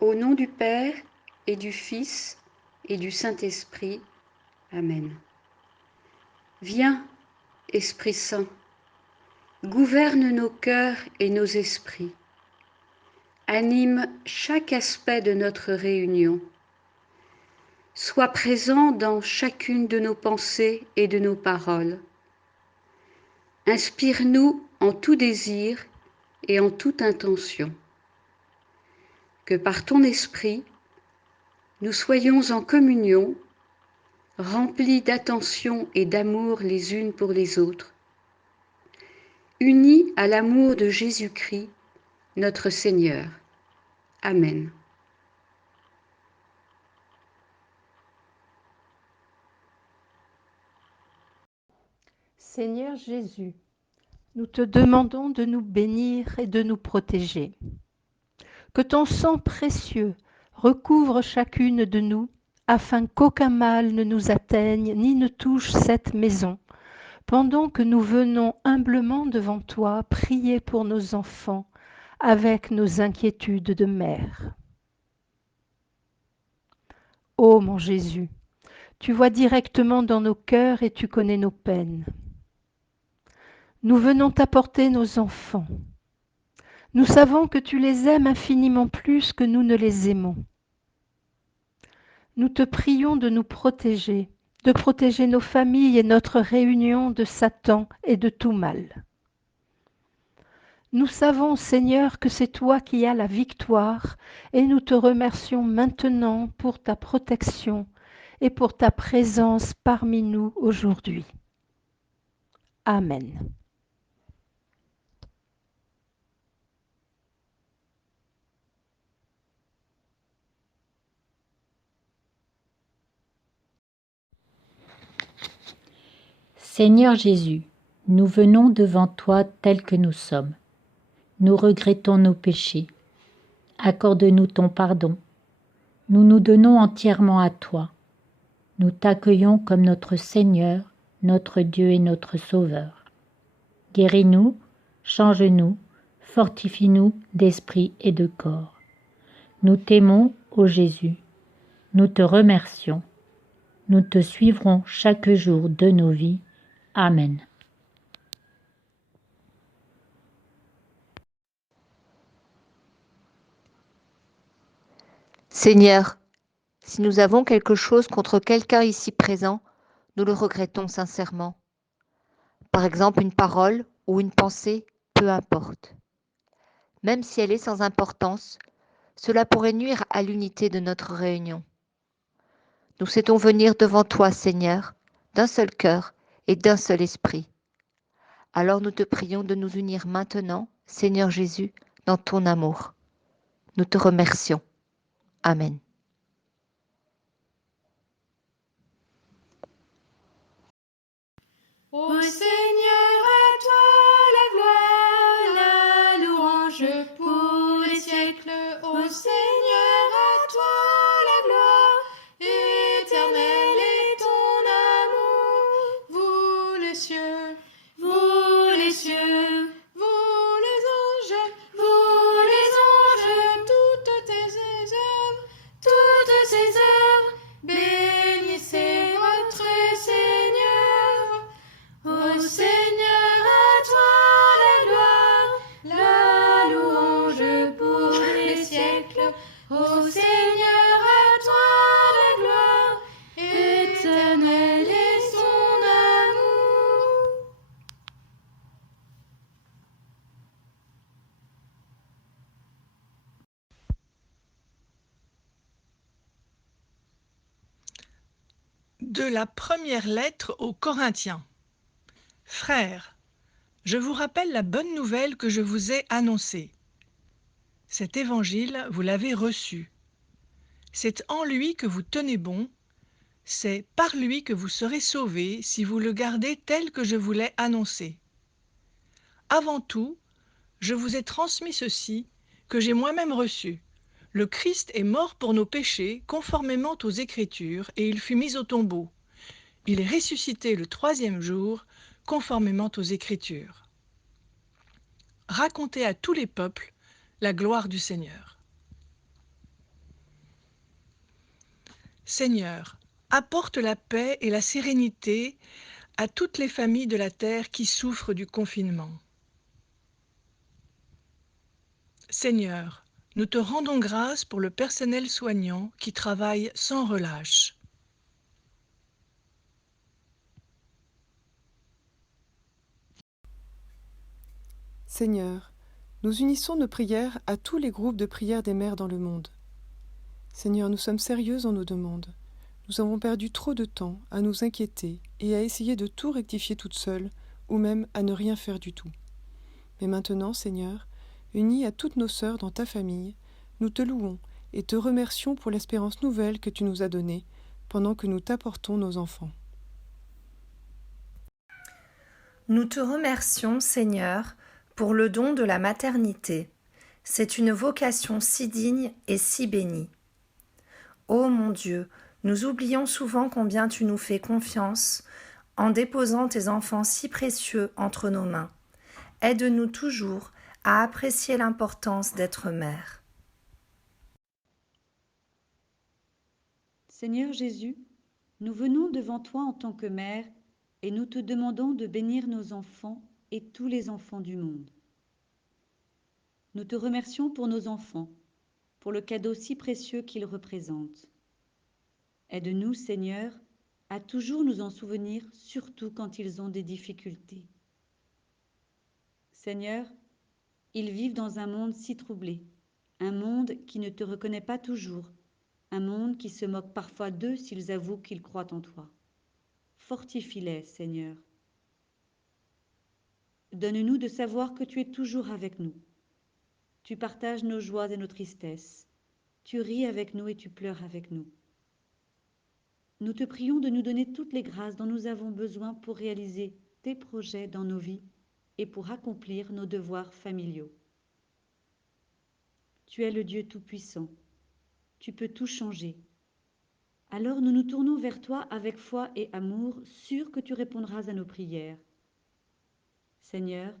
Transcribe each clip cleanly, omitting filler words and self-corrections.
Au nom du Père et du Fils et du Saint-Esprit. Amen. Viens, Esprit Saint, gouverne nos cœurs et nos esprits. Anime chaque aspect de notre réunion. Sois présent dans chacune de nos pensées et de nos paroles. Inspire-nous en tout désir et en toute intention. Que par ton esprit, nous soyons en communion, remplis d'attention et d'amour les unes pour les autres, unis à l'amour de Jésus-Christ, notre Seigneur. Amen. Seigneur Jésus, nous te demandons de nous bénir et de nous protéger. Que ton sang précieux recouvre chacune de nous, afin qu'aucun mal ne nous atteigne ni ne touche cette maison, pendant que nous venons humblement devant toi prier pour nos enfants avec nos inquiétudes de mère. Ô mon Jésus, tu vois directement dans nos cœurs et tu connais nos peines. Nous venons t'apporter nos enfants. Nous savons que tu les aimes infiniment plus que nous ne les aimons. Nous te prions de nous protéger, de protéger nos familles et notre réunion de Satan et de tout mal. Nous savons, Seigneur, que c'est toi qui as la victoire et nous te remercions maintenant pour ta protection et pour ta présence parmi nous aujourd'hui. Amen. Seigneur Jésus, nous venons devant toi tels que nous sommes. Nous regrettons nos péchés. Accorde-nous ton pardon. Nous nous donnons entièrement à toi. Nous t'accueillons comme notre Seigneur, notre Dieu et notre Sauveur. Guéris-nous, change-nous, fortifie-nous d'esprit et de corps. Nous t'aimons, ô Jésus. Nous te remercions. Nous te suivrons chaque jour de nos vies. Amen. Seigneur, si nous avons quelque chose contre quelqu'un ici présent, nous le regrettons sincèrement. Par exemple, une parole ou une pensée, peu importe. Même si elle est sans importance, cela pourrait nuire à l'unité de notre réunion. Nous souhaitons venir devant toi, Seigneur, d'un seul cœur et d'un seul esprit. Alors nous te prions de nous unir maintenant, Seigneur Jésus, dans ton amour. Nous te remercions. Amen. Ô Seigneur, à toi la gloire, la louange pour les siècles. Ô Seigneur, à toi la gloire, éternel est ton amour. Vous les cieux, vous les cieux, vous les anges, toutes ces œuvres, bénissez votre Seigneur. Ô Seigneur, à toi la gloire, la louange pour les siècles. Ô Seigneur, à toi la gloire, éternel est son amour. De la première lettre aux Corinthiens. Frères, je vous rappelle la bonne nouvelle que je vous ai annoncée. Cet évangile, vous l'avez reçu. C'est en lui que vous tenez bon, c'est par lui que vous serez sauvés si vous le gardez tel que je vous l'ai annoncé. Avant tout, je vous ai transmis ceci que j'ai moi-même reçu. Le Christ est mort pour nos péchés, conformément aux Écritures, et il fut mis au tombeau. Il est ressuscité le troisième jour, conformément aux Écritures. Racontez à tous les peuples la gloire du Seigneur. Seigneur, apporte la paix et la sérénité à toutes les familles de la terre qui souffrent du confinement. Seigneur, nous te rendons grâce pour le personnel soignant qui travaille sans relâche. Seigneur, nous unissons nos prières à tous les groupes de prière des mères dans le monde. Seigneur, nous sommes sérieux en nos demandes. Nous avons perdu trop de temps à nous inquiéter et à essayer de tout rectifier toutes seules, ou même à ne rien faire du tout. Mais maintenant, Seigneur, unis à toutes nos sœurs dans ta famille, nous te louons et te remercions pour l'espérance nouvelle que tu nous as donnée pendant que nous t'apportons nos enfants. Nous te remercions, Seigneur, pour le don de la maternité. C'est une vocation si digne et si bénie. Ô mon Dieu, nous oublions souvent combien tu nous fais confiance en déposant tes enfants si précieux entre nos mains. Aide-nous toujours à apprécier l'importance d'être mère. Seigneur Jésus, nous venons devant toi en tant que mère et nous te demandons de bénir nos enfants et tous les enfants du monde. Nous te remercions pour nos enfants, pour le cadeau si précieux qu'ils représentent. Aide-nous, Seigneur, à toujours nous en souvenir, surtout quand ils ont des difficultés. Seigneur, ils vivent dans un monde si troublé, un monde qui ne te reconnaît pas toujours, un monde qui se moque parfois d'eux s'ils avouent qu'ils croient en toi. Fortifie-les, Seigneur. Donne-nous de savoir que tu es toujours avec nous. Tu partages nos joies et nos tristesses. Tu ris avec nous et tu pleures avec nous. Nous te prions de nous donner toutes les grâces dont nous avons besoin pour réaliser tes projets dans nos vies et pour accomplir nos devoirs familiaux. Tu es le Dieu Tout-Puissant. Tu peux tout changer. Alors nous nous tournons vers toi avec foi et amour, sûrs que tu répondras à nos prières. Seigneur,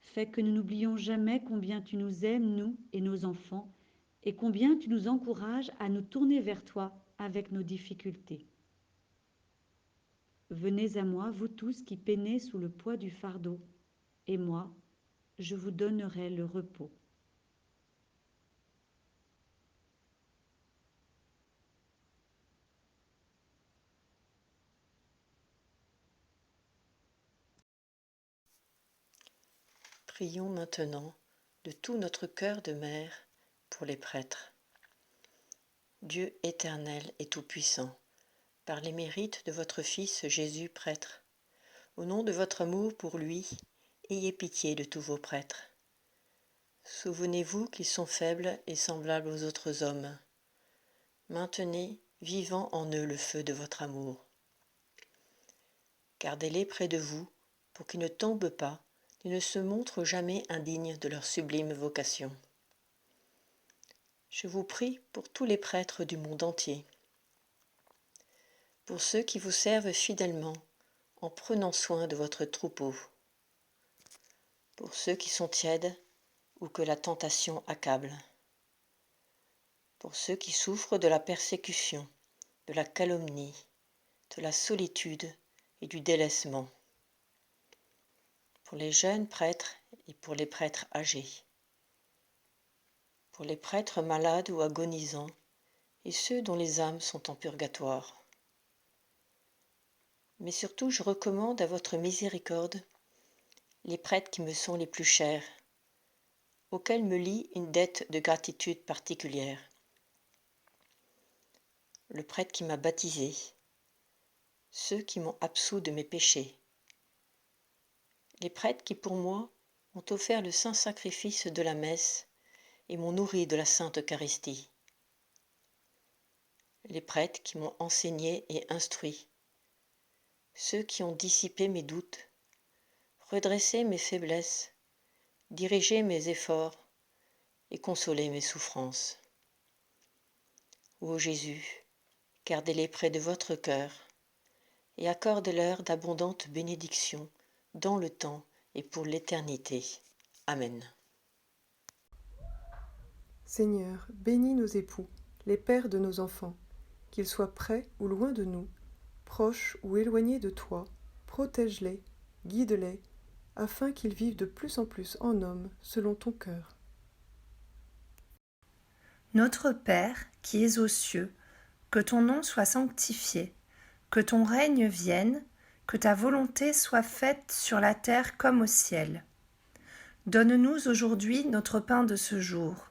fais que nous n'oublions jamais combien tu nous aimes, nous et nos enfants, et combien tu nous encourages à nous tourner vers toi avec nos difficultés. Venez à moi, vous tous qui peinez sous le poids du fardeau, et moi, je vous donnerai le repos. Prions maintenant de tout notre cœur de mère pour les prêtres. Dieu éternel et tout-puissant, par les mérites de votre Fils Jésus prêtre, au nom de votre amour pour lui, ayez pitié de tous vos prêtres. Souvenez-vous qu'ils sont faibles et semblables aux autres hommes. Maintenez vivant en eux le feu de votre amour. Gardez-les près de vous pour qu'ils ne tombent pas et ne se montrent jamais indignes de leur sublime vocation. Je vous prie pour tous les prêtres du monde entier, pour ceux qui vous servent fidèlement en prenant soin de votre troupeau, pour ceux qui sont tièdes ou que la tentation accable, pour ceux qui souffrent de la persécution, de la calomnie, de la solitude et du délaissement, pour les jeunes prêtres et pour les prêtres âgés, pour les prêtres malades ou agonisants et ceux dont les âmes sont en purgatoire. Mais surtout, je recommande à votre miséricorde les prêtres qui me sont les plus chers, auxquels me lie une dette de gratitude particulière. Le prêtre qui m'a baptisé, ceux qui m'ont absous de mes péchés, les prêtres qui pour moi ont offert le saint sacrifice de la messe et m'ont nourri de la sainte Eucharistie, les prêtres qui m'ont enseigné et instruit, ceux qui ont dissipé mes doutes, redressé mes faiblesses, dirigé mes efforts et consolé mes souffrances. Ô Jésus, gardez-les près de votre cœur et accorde-leur d'abondantes bénédictions dans le temps et pour l'éternité. Amen. Seigneur, bénis nos époux, les pères de nos enfants, qu'ils soient près ou loin de nous, proches ou éloignés de toi, protège-les, guide-les, afin qu'ils vivent de plus en plus en hommes selon ton cœur. Notre Père, qui es aux cieux, que ton nom soit sanctifié, que ton règne vienne, que ta volonté soit faite sur la terre comme au ciel. Donne-nous aujourd'hui notre pain de ce jour.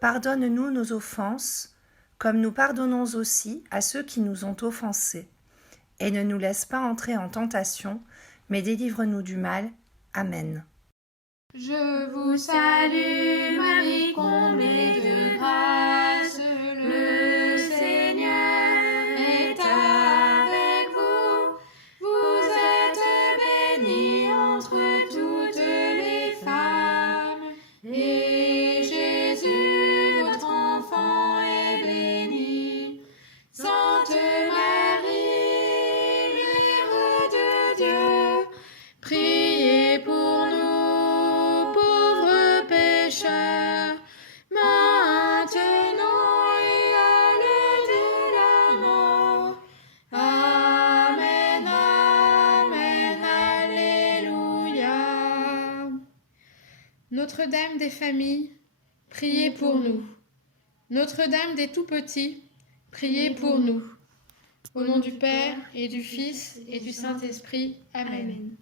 Pardonne-nous nos offenses, comme nous pardonnons aussi à ceux qui nous ont offensés. Et ne nous laisse pas entrer en tentation, mais délivre-nous du mal. Amen. Je vous salue, Marie, comblée de grâce, le Seigneur est avec vous. Vous êtes bénie entre toutes les femmes, et Jésus, votre enfant, est béni. Sainte Marie, Mère de Dieu, priez pour nous, pauvres pécheurs, maintenant et à l'heure de la mort. Amen, Amen, Alléluia. Notre-Dame des familles, priez pour nous. Notre-Dame des tout-petits, priez pour nous. Au nom du Père et du Fils et du Saint-Esprit. Amen.